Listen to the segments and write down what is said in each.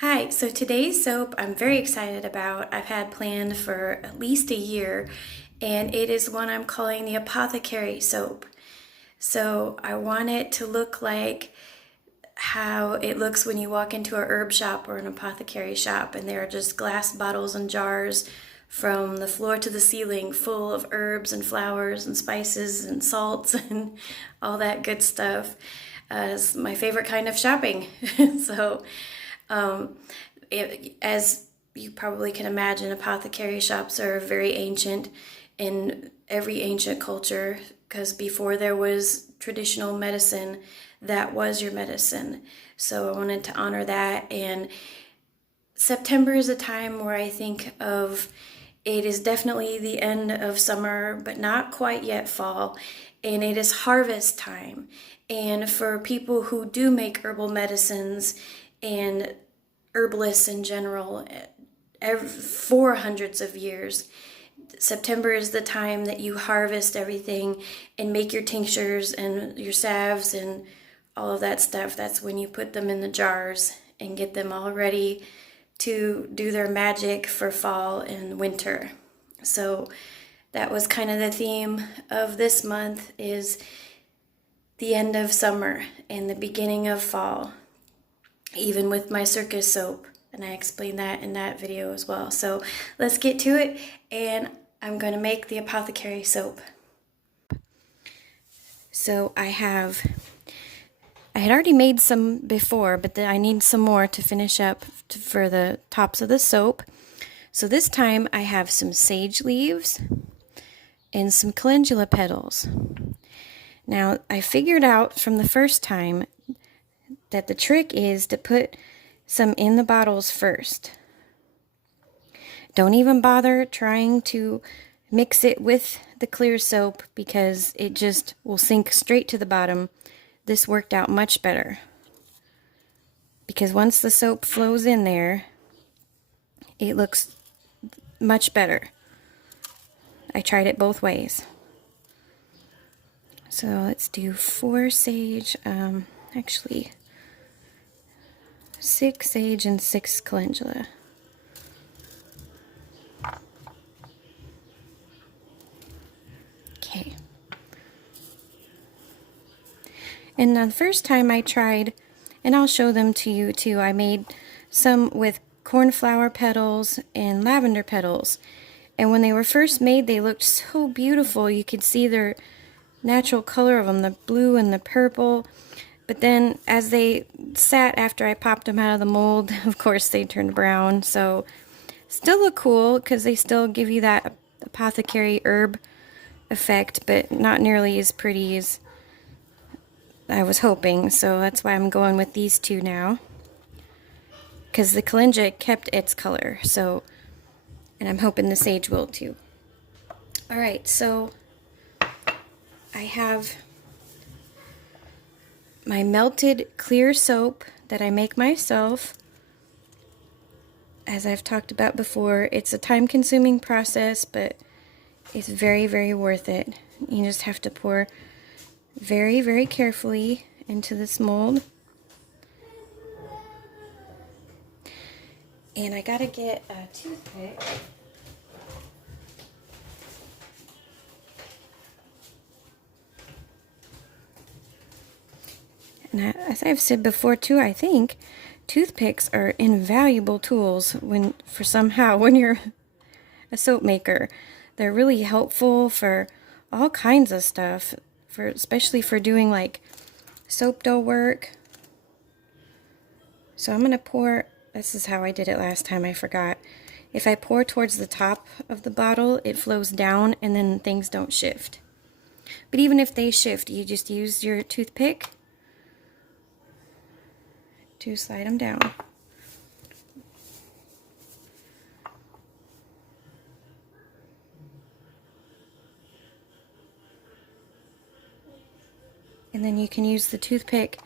Hi, so today's soap I'm very excited about. I've had planned for at least a year, and it is one I'm calling the Apothecary Soap. So I want it to look like how it looks when you walk into a herb shop or an apothecary shop, and there are just glass bottles and jars from the floor to the ceiling full of herbs and flowers and spices and salts and all that good stuff. It's my favorite kind of shopping. so um, as you probably can imagine, apothecary shops are very ancient in every ancient culture, because before there was traditional medicine, that was your medicine. So I wanted to honor that. And September is a time where I think of it is definitely the end of summer, but not quite yet fall. And it is harvest time. And for people who do make herbal medicines and herbalists in general, for hundreds of years, September is the time that you harvest everything and make your tinctures and your salves and all of that stuff. That's when you put them in the jars and get them all ready to do their magic for fall and winter. So that was kind of the theme of this month, is the end of summer and the beginning of fall, even with my circus soap. And I explained that in that video as well. So let's get to it, and I'm going to make the apothecary soap. So I had already made some before, but then I need some more to finish up for the tops of the soap. So this time I have some sage leaves and some calendula petals. Now I figured out from the first time that the trick is to put some in the bottles first. Don't even bother trying to mix it with the clear soap, because it just will sink straight to the bottom. This worked out much better, because once the soap flows in there, it looks much better. I tried it both ways. So let's do 4 sage, actually 6 sage and 6 calendula. Okay. And the first time I tried, and I'll show them to you too, I made some with cornflower petals and lavender petals. And when they were first made, they looked so beautiful. You could see their natural color of them, the blue and the purple. But then as they sat after I popped them out of the mold, of course they turned brown. So still look cool, because they still give you that apothecary herb effect, but not nearly as pretty as I was hoping. So that's why I'm going with these two now, because the calendula kept its color. So, and I'm hoping the sage will too. Alright, so I have my melted clear soap that I make myself. As I've talked about before, it's a time-consuming process, but it's very, very worth it. You just have to pour very, very carefully into this mold. And I gotta get a toothpick. And as I've said before too, I think toothpicks are invaluable tools when you're a soap maker. They're really helpful for all kinds of stuff, especially for doing like soap dough work. So I'm gonna pour, this is how I did it last time, I forgot. If I pour towards the top of the bottle, it flows down and then things don't shift. But even if they shift, you just use your toothpick to slide them down. And then you can use the toothpick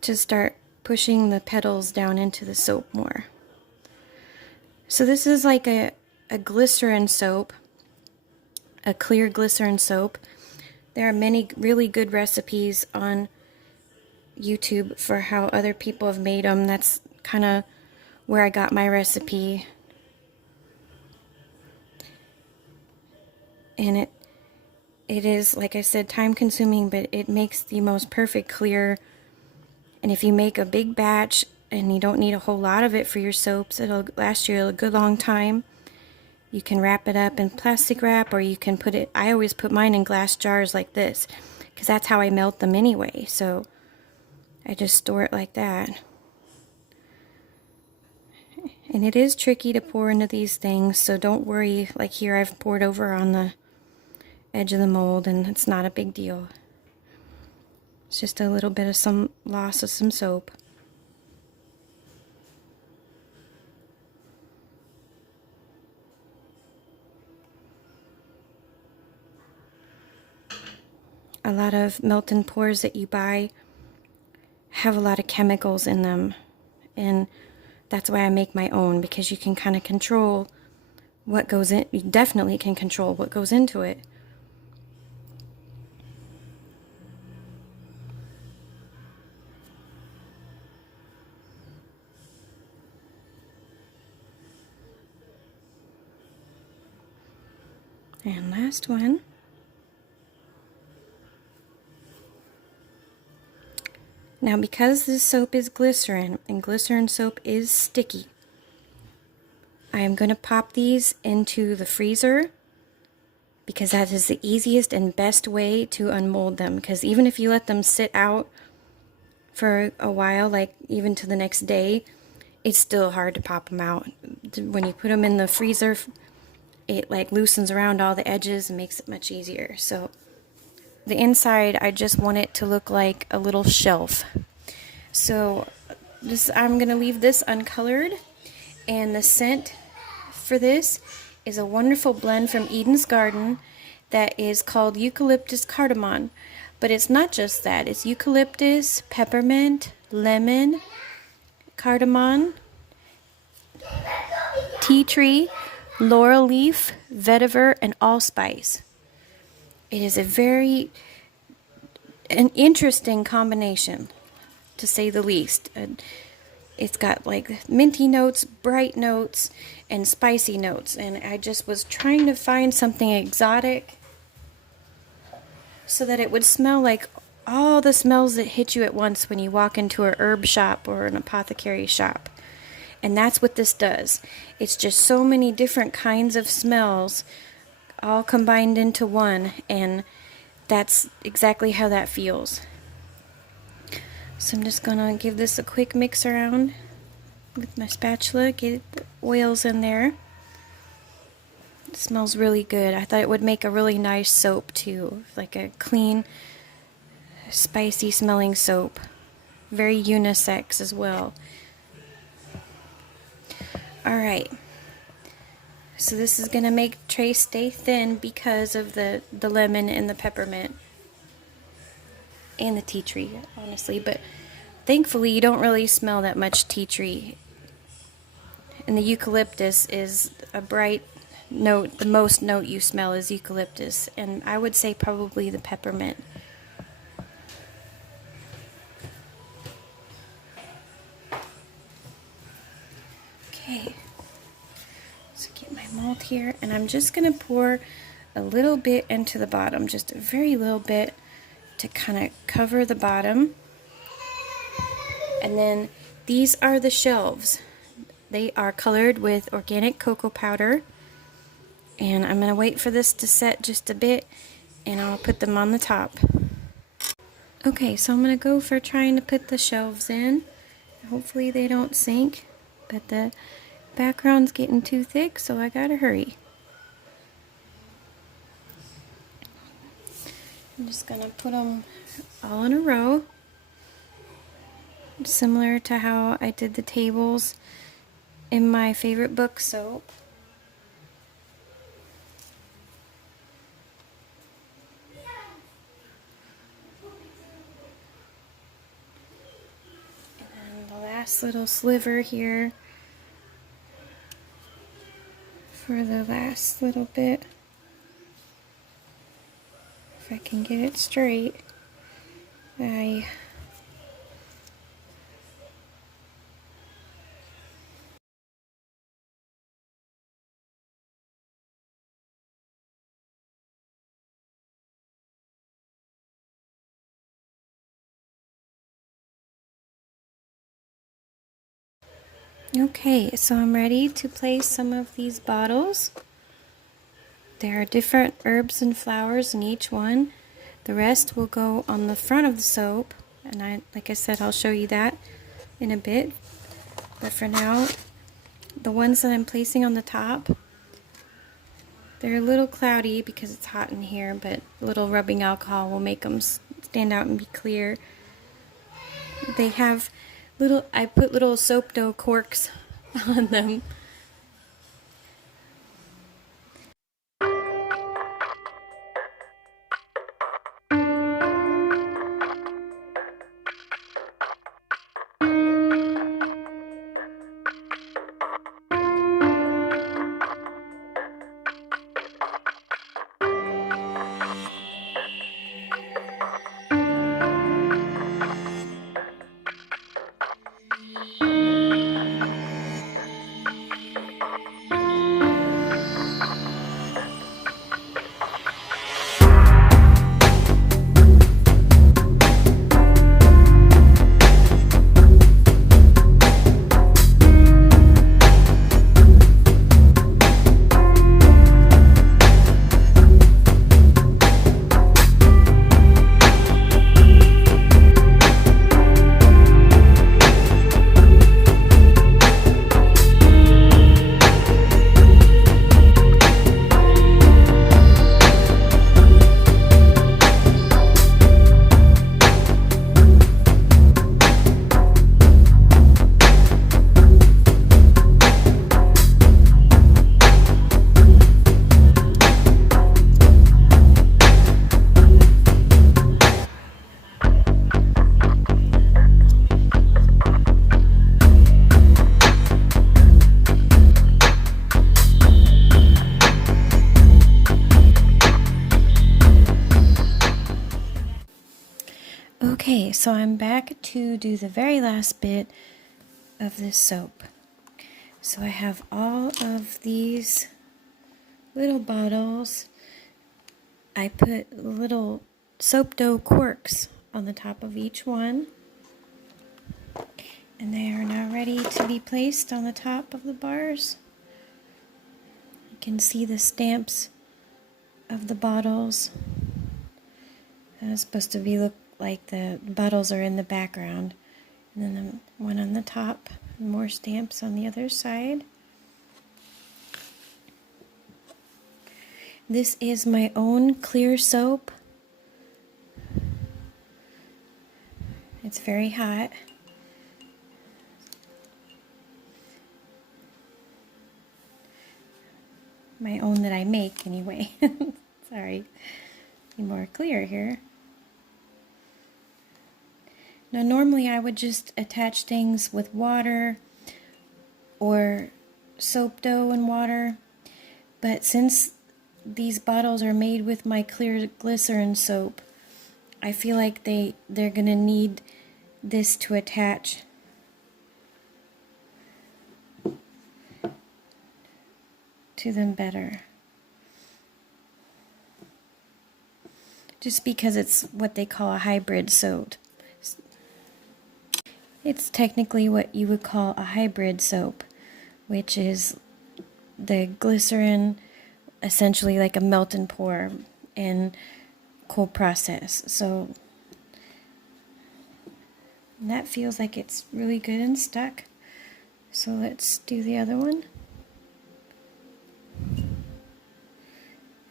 to start pushing the petals down into the soap more. So this is like a glycerin soap, a clear glycerin soap. There are many really good recipes on YouTube for how other people have made them. That's kind of where I got my recipe. And it is, like I said, time consuming, but it makes the most perfect clear. And if you make a big batch and you don't need a whole lot of it for your soaps, it'll last you a good long time. You can wrap it up in plastic wrap, or you can put it, I always put mine in glass jars like this, because that's how I melt them anyway. So I just store it like that. And it is tricky to pour into these things, so don't worry. Like here, I've poured over on the edge of the mold, and it's not a big deal. It's just a little bit of some loss of some soap. A lot of melt and pours that you buy have a lot of chemicals in them, and that's why I make my own, because you can kind of control what goes in. You definitely can control what goes into it. And last one. Now, because this soap is glycerin, and glycerin soap is sticky, I am going to pop these into the freezer, because that is the easiest and best way to unmold them. Because even if you let them sit out for a while, like even to the next day, it's still hard to pop them out. When you put them in the freezer, it like loosens around all the edges and makes it much easier. So the inside, I just want it to look like a little shelf. So I'm going to leave this uncolored, and the scent for this is a wonderful blend from Eden's Garden that is called Eucalyptus Cardamom. But it's not just that. It's eucalyptus, peppermint, lemon, cardamom, tea tree, laurel leaf, vetiver, and allspice. It is an interesting combination, to say the least. It's got like minty notes, bright notes, and spicy notes. And I just was trying to find something exotic so that it would smell like all the smells that hit you at once when you walk into a herb shop or an apothecary shop. And that's what this does. It's just so many different kinds of smells all combined into one, and that's exactly how that feels. So I'm just gonna give this a quick mix around with my spatula, get the oils in there. It smells really good. I thought it would make a really nice soap too, like a clean, spicy smelling soap. Very unisex as well. Alright, so this is going to make the tray stay thin because of the lemon and the peppermint and the tea tree, honestly, but thankfully you don't really smell that much tea tree. And the eucalyptus is a bright note. The most note you smell is eucalyptus, and I would say probably the peppermint. Okay, so get my mold here, and I'm just going to pour a little bit into the bottom, just a very little bit to kind of cover the bottom. And then these are the shelves. They are colored with organic cocoa powder, and I'm going to wait for this to set just a bit, and I'll put them on the top. Okay, so I'm going to go for trying to put the shelves in. Hopefully they don't sink, but the background's getting too thick, so I gotta hurry. I'm just gonna put them all in a row, similar to how I did the tables in my favorite book soap. And the last little sliver here for the last little bit. If I can get it straight. I Okay, so I'm ready to place some of these bottles. There are different herbs and flowers in each one. The rest will go on the front of the soap, and like I said, I'll show you that in a bit. But for now, the ones that I'm placing on the top, they're a little cloudy because it's hot in here, but a little rubbing alcohol will make them stand out and be clear. They have I put little soap dough corks on them. Okay, so I'm back to do the very last bit of this soap. So I have all of these little bottles. I put little soap dough corks on the top of each one. And they are now ready to be placed on the top of the bars. You can see the stamps of the bottles. It's supposed to look like the bottles are in the background. And then the one on the top, more stamps on the other side. This is my own clear soap. It's very hot. My own that I make anyway. Sorry. Be more clear here. Now normally I would just attach things with water or soap dough and water, but since these bottles are made with my clear glycerin soap, I feel like they're gonna need this to attach to them better. Just because it's what they call a hybrid soap. It's technically what you would call a hybrid soap, which is the glycerin essentially like a melt and pour and cold process. So that feels like it's really good and stuck. So let's do the other one.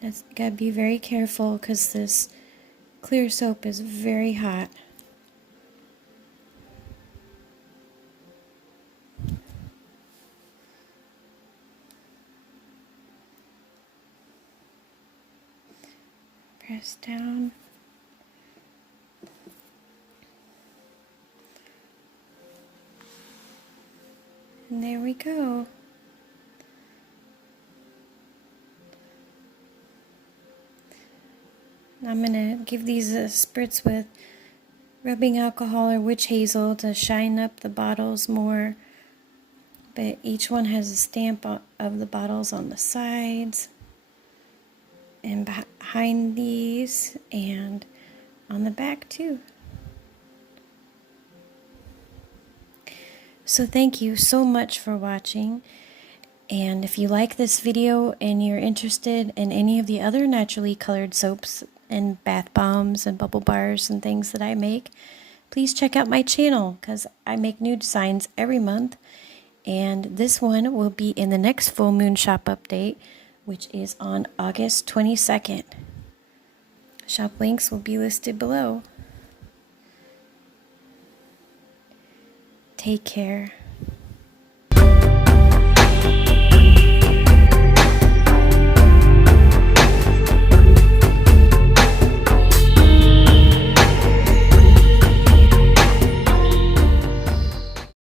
That's gotta be very careful because this clear soap is very hot. Press down. And there we go. I'm going to give these a spritz with rubbing alcohol or witch hazel to shine up the bottles more. But each one has a stamp of the bottles on the sides and behind these and on the back too. So thank you so much for watching. And if you like this video and you're interested in any of the other naturally colored soaps and bath bombs and bubble bars and things that I make, please check out my channel because I make new designs every month. And this one will be in the next full moon shop update, which is on August 22nd. Shop links will be listed below. Take care.